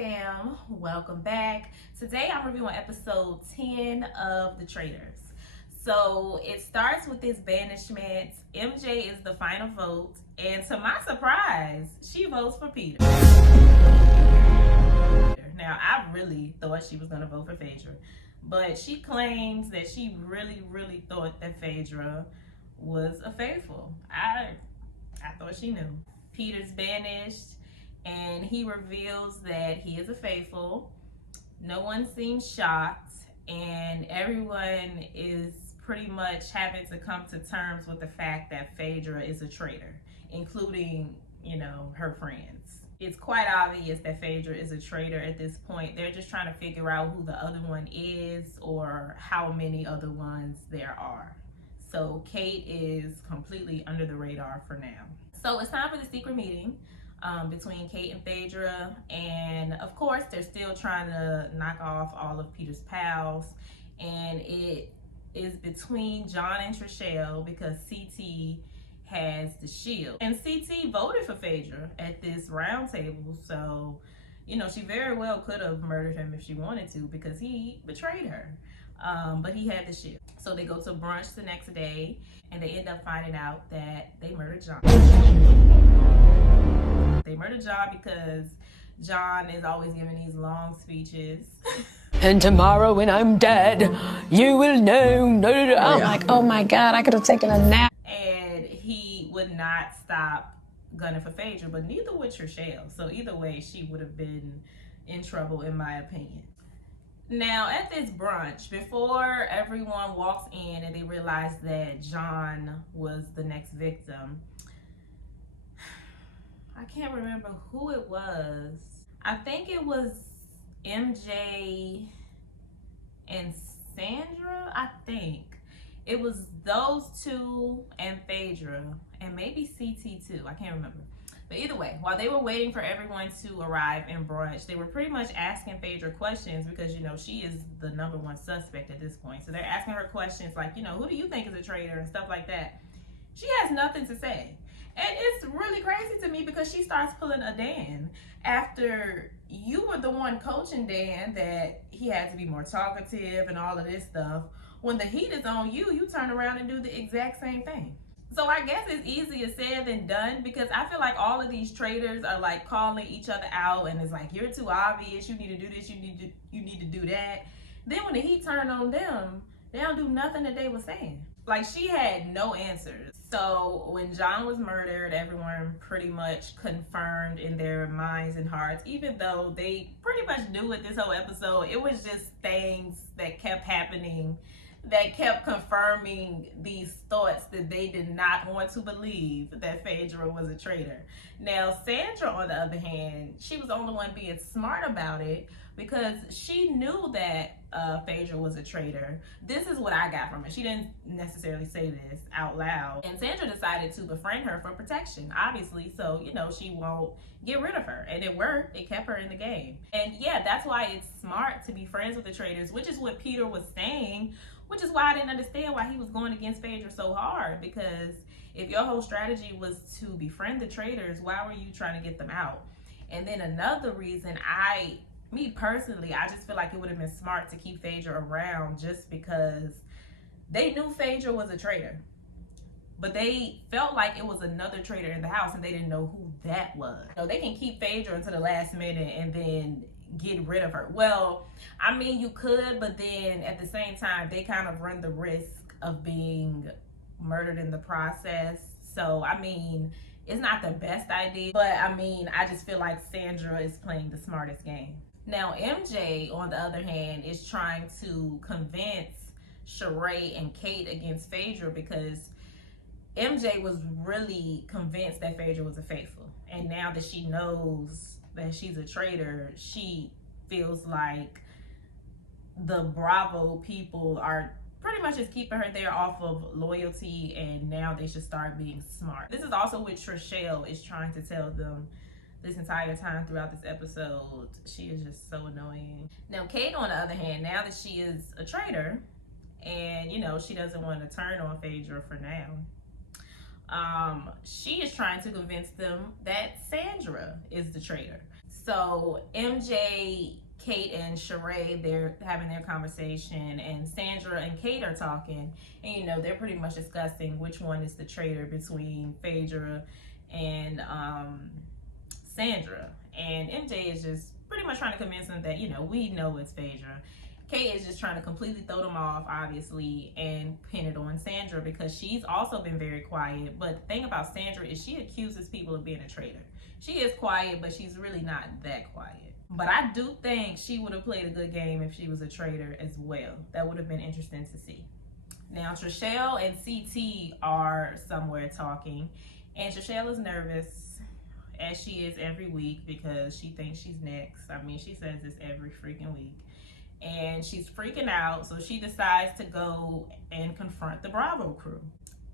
fam, welcome back. Today I'm reviewing episode 10 of The Traitors. So it starts with this banishment. MJ is the final vote, and to my surprise, she votes for Peter. Now, I really thought she was going to vote for Phaedra, but she claims that she really thought that Phaedra was a faithful. I thought she knew. Peter's banished, and he reveals that he is a faithful. No one seems shocked, and everyone is pretty much having to come to terms with the fact that Phaedra is a traitor, including, her friends. It's quite obvious that Phaedra is a traitor at this point. They're just trying to figure out who the other one is or how many other ones there are. So Kate is completely under the radar for now. So it's time for the secret meeting between Kate and Phaedra, and of course they're still trying to knock off all of Peter's pals, and it is between John and Trishelle because CT has the shield, and CT voted for Phaedra at this round table, so she very well could have murdered him if she wanted to because he betrayed her, but he had the shield. So they go to brunch the next day, and they end up finding out that they murdered John. They murdered John because John is always giving these long speeches. And tomorrow when I'm dead, you will know. I'm like, oh my God, I could have taken a nap. And he would not stop gunning for Phaedra, but neither would Trishelle. So either way, she would have been in trouble, in my opinion. Now, at this brunch, before everyone walks in and they realize that John was the next victim, I can't remember who it was. I think it was MJ and Sandra, I think. It was those two and Phaedra, and maybe CT too, I can't remember. But either way, while they were waiting for everyone to arrive in brunch, they were pretty much asking Phaedra questions because, she is the #1 suspect at this point. So they're asking her questions like, who do you think is a traitor and stuff like that. She has nothing to say. And it's really crazy to me because she starts pulling a Dan after you were the one coaching Dan that he had to be more talkative and all of this stuff. When the heat is on you, you turn around and do the exact same thing. So I guess it's easier said than done because I feel like all of these traitors are like calling each other out and it's like, you're too obvious, you need to do this, you need to do that. Then when the heat turned on them, they don't do nothing that they were saying. Like, she had no answers. So when John was murdered, everyone pretty much confirmed in their minds and hearts, even though they pretty much knew it this whole episode, it was just things that kept happening that kept confirming these thoughts that they did not want to believe that Phaedra was a traitor. Now, Sandra, on the other hand, she was the only one being smart about it because she knew that Phaedra was a traitor. This is what I got from it. She didn't necessarily say this out loud. And Sandra decided to befriend her for protection, obviously, so, she won't get rid of her. And it worked. It kept her in the game. And yeah, that's why it's smart to be friends with the traitors, which is what Peter was saying, which is why I didn't understand why he was going against Phaedra so hard, because if your whole strategy was to befriend the traitors, why were you trying to get them out? And then another reason, me personally, I just feel like it would have been smart to keep Phaedra around just because they knew Phaedra was a traitor. But they felt like it was another traitor in the house and they didn't know who that was. So they can keep Phaedra until the last minute and then get rid of her. Well, I mean, you could, but then at the same time, they kind of run the risk of being murdered in the process. So, I mean, it's not the best idea, but I mean, I just feel like Sandra is playing the smartest game. Now, MJ, on the other hand, is trying to convince Sheree and Kate against Phaedra because MJ was really convinced that Phaedra was a faithful. And now that she knows that she's a traitor, she feels like the Bravo people are pretty much just keeping her there off of loyalty, and now they should start being smart. This is also what Trishelle is trying to tell them this entire time throughout this episode. She is just so annoying. Now, Kate, on the other hand, now that she is a traitor, and she doesn't want to turn on Phaedra for now, she is trying to convince them that Sandra is the traitor. So MJ, Kate, and Sheree, they're having their conversation, and Sandra and Kate are talking, and you know, they're pretty much discussing which one is the traitor between Phaedra and Sandra. And MJ is just pretty much trying to convince them that, you know, we know it's Phaedra. Kate is just trying to completely throw them off, obviously, and pin it on Sandra because she's also been very quiet. But the thing about Sandra is she accuses people of being a traitor. She is quiet, but she's really not that quiet. But I do think she would have played a good game if she was a traitor as well. That would have been interesting to see. Now, Trishelle and CT are somewhere talking, and Trishelle is nervous, as she is every week, because she thinks she's next. I mean, she says this every freaking week. And she's freaking out, so she decides to go and confront the Bravo crew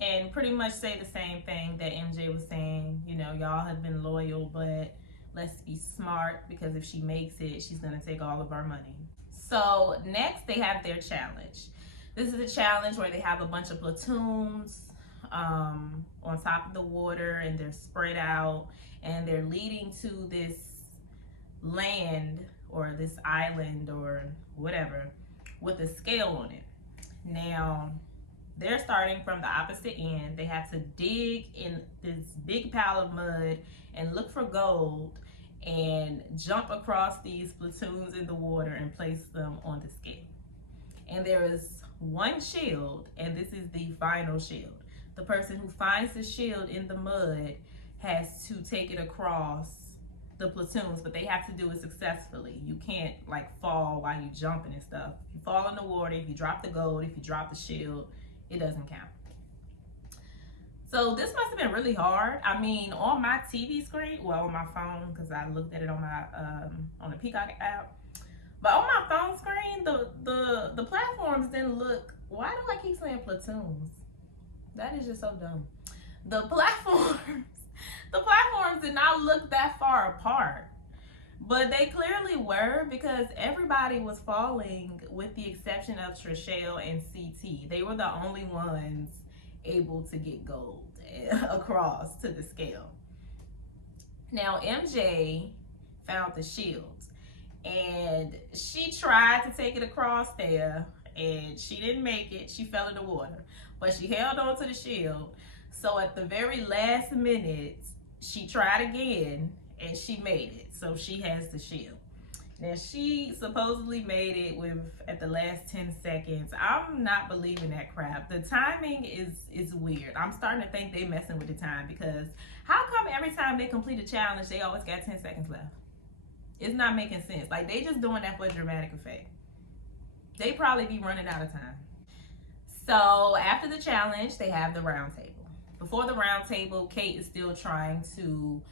and pretty much say the same thing that MJ was saying. You know, y'all have been loyal, but let's be smart, because if she makes it, she's gonna take all of our money. So next they have their challenge. This is a challenge where they have a bunch of platoons on top of the water, and they're spread out, and they're leading to this land or this island or whatever with a scale on it. Now, they're starting from the opposite end. They have to dig in this big pile of mud and look for gold and jump across these platoons in the water and place them on the scale. And there is one shield, and this is the final shield. The person who finds the shield in the mud has to take it across the platoons, but they have to do it successfully. You can't like fall while you jumping and stuff. If you fall in the water, if you drop the gold, if you drop the shield, it doesn't count. So this must have been really hard. I mean, on my TV screen, well, on my phone, because I looked at it on my on the Peacock app. But on my phone screen, the platforms didn't look. Why do I keep saying platoons? That is just so dumb. The platforms did not look that far apart, but they clearly were, because everybody was falling with the exception of Trishelle and CT. They were the only ones able to get gold across to the scale. Now MJ found the shield, and she tried to take it across there, and she didn't make it. She fell in the water, but she held on to the shield. So at the very last minute, she tried again, and she made it. So she has the shield. Now, she supposedly made it with at the last 10 seconds. I'm not believing that crap. The timing is weird. I'm starting to think they messing with the time, because how come every time they complete a challenge, they always got 10 seconds left? It's not making sense. Like, they just doing that for dramatic effect. They probably be running out of time. So after the challenge, they have the round table. Before the round table, Kate is still trying to,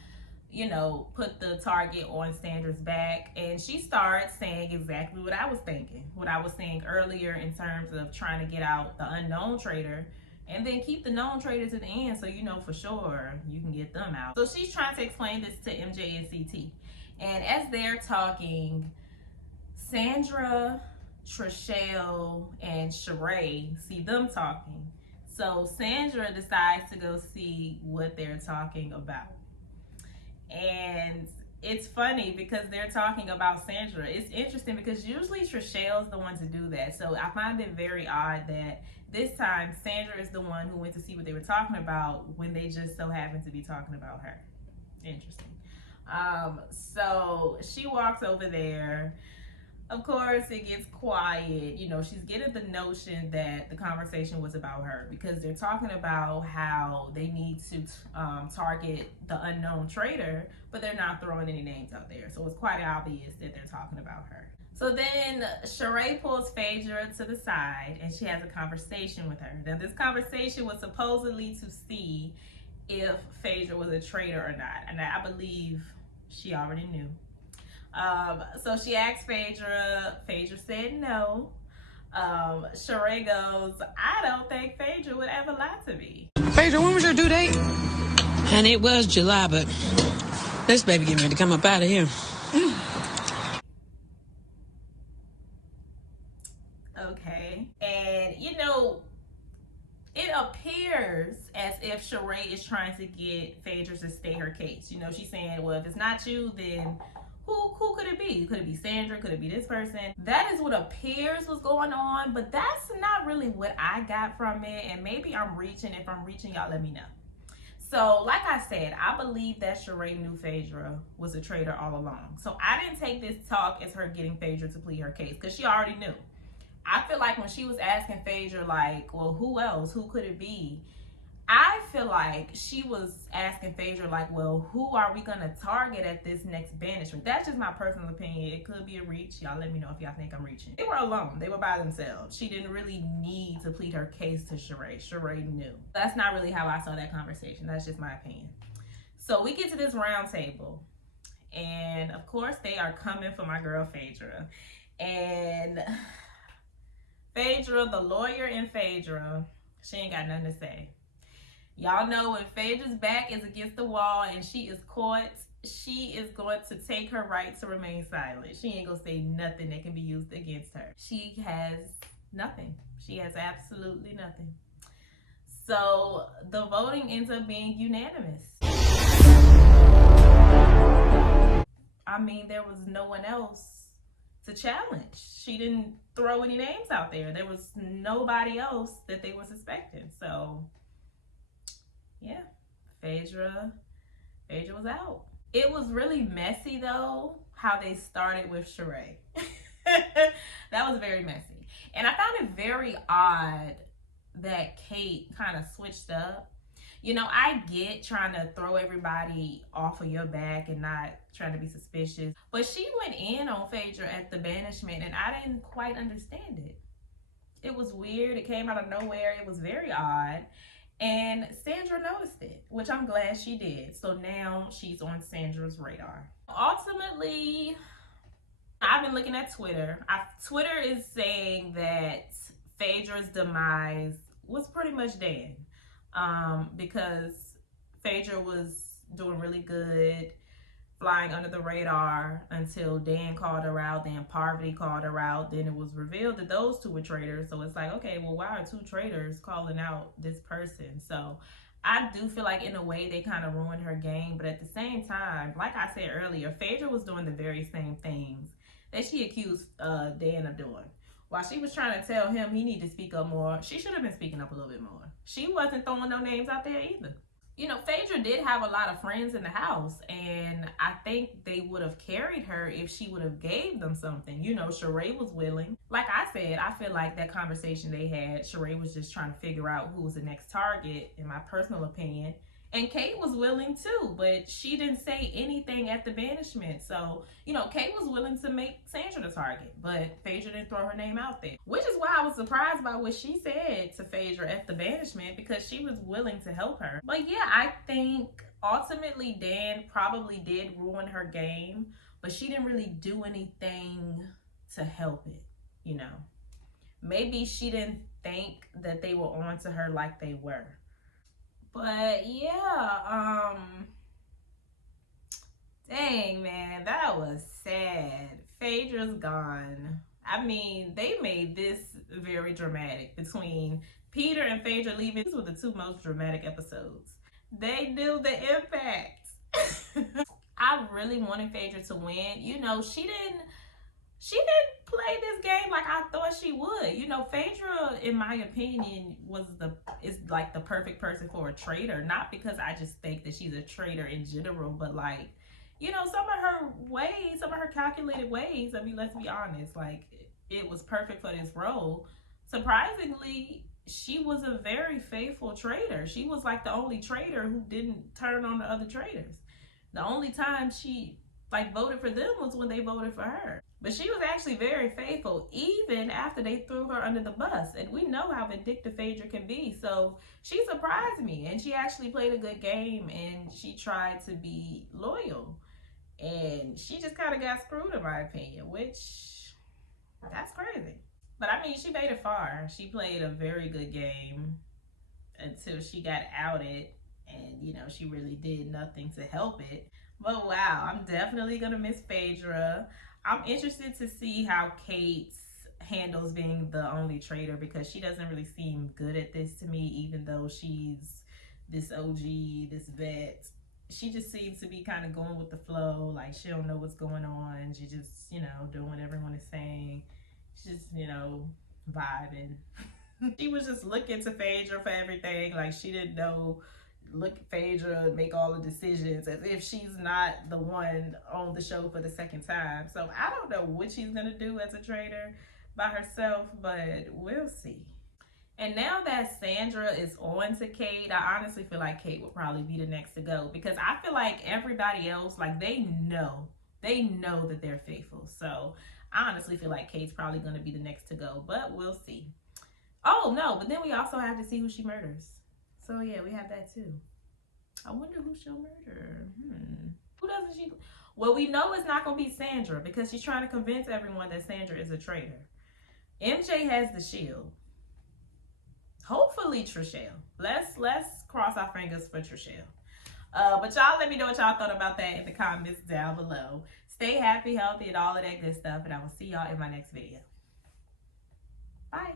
you know, put the target on Sandra's back, and she starts saying exactly what I was thinking, what I was saying earlier in terms of trying to get out the unknown traitor and then keep the known traitor to the end, so you know for sure you can get them out. So she's trying to explain this to MJ and CT, and as they're talking, Sandra, Trishelle, and Sheree see them talking. So Sandra decides to go see what they're talking about. And it's funny because they're talking about Sandra. It's interesting because usually Trishelle's the one to do that. So I find it very odd that this time Sandra is the one who went to see what they were talking about when they just so happened to be talking about her. Interesting. So she walks over there. Of course, it gets quiet. You know, she's getting the notion that the conversation was about her, because they're talking about how they need to target the unknown traitor, but they're not throwing any names out there. So it's quite obvious that they're talking about her. So then Sheree pulls Phaedra to the side, and she has a conversation with her. Now, this conversation was supposedly to see if Phaedra was a traitor or not. And I believe she already knew. So she asked Phaedra. Phaedra said no. Sheree goes, I don't think Phaedra would ever lie to me. Phaedra, when was your due date? And it was July, but this baby getting ready to come up out of here. Okay. And, you know, it appears as if Sheree is trying to get Phaedra to stay her case. You know, she's saying, well, if it's not you, then who who could it be? Could it be Sandra? Could it be this person? That is what appears was going on, but that's not really what I got from it. And maybe I'm reaching. If I'm reaching, y'all let me know. So, like I said, I believe that Sheree knew Phaedra was a traitor all along. So I didn't take this talk as her getting Phaedra to plead her case, because she already knew. I feel like when she was asking Phaedra, like, well, who else? Who could it be? I feel like she was asking Phaedra, like, well, who are we going to target at this next banishment? That's just my personal opinion. It could be a reach. Y'all let me know if y'all think I'm reaching. They were alone. They were by themselves. She didn't really need to plead her case to Sheree. Sheree knew. That's not really how I saw that conversation. That's just my opinion. So we get to this round table. And, of course, they are coming for my girl Phaedra. And Phaedra, the lawyer in Phaedra, she ain't got nothing to say. Y'all know when Phaedra's back is against the wall and she is caught, she is going to take her right to remain silent. She ain't gonna say nothing that can be used against her. She has nothing. She has absolutely nothing. So the voting ends up being unanimous. I mean, there was no one else to challenge. She didn't throw any names out there. There was nobody else that they were suspecting. So yeah, Phaedra was out. It was really messy though, how they started with Sheree. That was very messy. And I found it very odd that Kate kind of switched up. You know, I get trying to throw everybody off of your back and not trying to be suspicious. But she went in on Phaedra at the banishment and I didn't quite understand it. It was weird. It came out of nowhere. It was very odd. And Sandra noticed it, which I'm glad she did. So now she's on Sandra's radar. Ultimately, I've been looking at Twitter. Twitter is saying that Phaedra's demise was pretty much Dan. Because Phaedra was doing really good, flying under the radar until Dan called her out, then Parvati called her out, then it was revealed that those two were traitors. So it's like, okay, well, why are two traitors calling out this person? So I do feel like in a way they kind of ruined her game, but at the same time, like I said earlier, Phaedra was doing the very same things that she accused Dan of doing. While she was trying to tell him he needed to speak up more, she should have been speaking up a little bit more. She wasn't throwing no names out there either. You know, Phaedra did have a lot of friends in the house, and I think they would have carried her if she would have gave them something. You know, Sheree was willing. Like I said, I feel like that conversation they had, Sheree was just trying to figure out who was the next target, in my personal opinion. And Kate was willing too, but she didn't say anything at the banishment. So, you know, Kate was willing to make Sandra the target, but Phaedra didn't throw her name out there. Which is why I was surprised by what she said to Phaedra at the banishment, because she was willing to help her. But yeah, I think ultimately Dan probably did ruin her game, but she didn't really do anything to help it, you know. Maybe she didn't think that they were on to her like they were. But yeah, dang man, that was sad. Phaedra's gone. I mean, they made this very dramatic between Peter and Phaedra leaving. These were the two most dramatic episodes. They knew the impact. I really wanted Phaedra to win. You know, she didn't play this game like I thought she would. You know, Phaedra, in my opinion, is like the perfect person for a traitor. Not because I just think that she's a traitor in general, but like, you know, some of her ways, some of her calculated ways, I mean, let's be honest, like, it was perfect for this role. Surprisingly, she was a very faithful traitor. She was like the only traitor who didn't turn on the other traitors. The only time she like voted for them was when they voted for her. But she was actually very faithful even after they threw her under the bus. And we know how vindictive Phaedra can be. So she surprised me, and she actually played a good game, and she tried to be loyal. And she just kind of got screwed, in my opinion, which, that's crazy. But I mean, she made it far. She played a very good game until she got outed, and you know, she really did nothing to help it. But wow, I'm definitely gonna miss Phaedra. I'm interested to see how Kate handles being the only traitor, because she doesn't really seem good at this to me, even though she's this OG, this vet. she just seems to be kind of going with the flow. Like, she don't know what's going on. She just, you know, doing what everyone is saying. She's just, you know, vibing. She was just looking to Phaedra for everything. Like, she didn't know, look at Phaedra, make all the decisions as if she's not the one on the show for the second time. So I don't know what she's gonna do as a traitor by herself, but we'll see. And now that Sandra is on to Kate, I honestly feel like Kate will probably be the next to go, because I feel like everybody else, like, they know that they're faithful. So I honestly feel like Kate's probably going to be the next to go, but we'll see. Oh no, but then we also have to see who she murders. So yeah, we have that too. I wonder who she'll murder. Who doesn't she? Well, we know it's not going to be Sandra, because she's trying to convince everyone that Sandra is a traitor. MJ has the shield. Hopefully Trishelle. Let's cross our fingers for Trishelle. But y'all let me know what y'all thought about that in the comments down below. Stay happy, healthy, and all of that good stuff. And I will see y'all in my next video. Bye.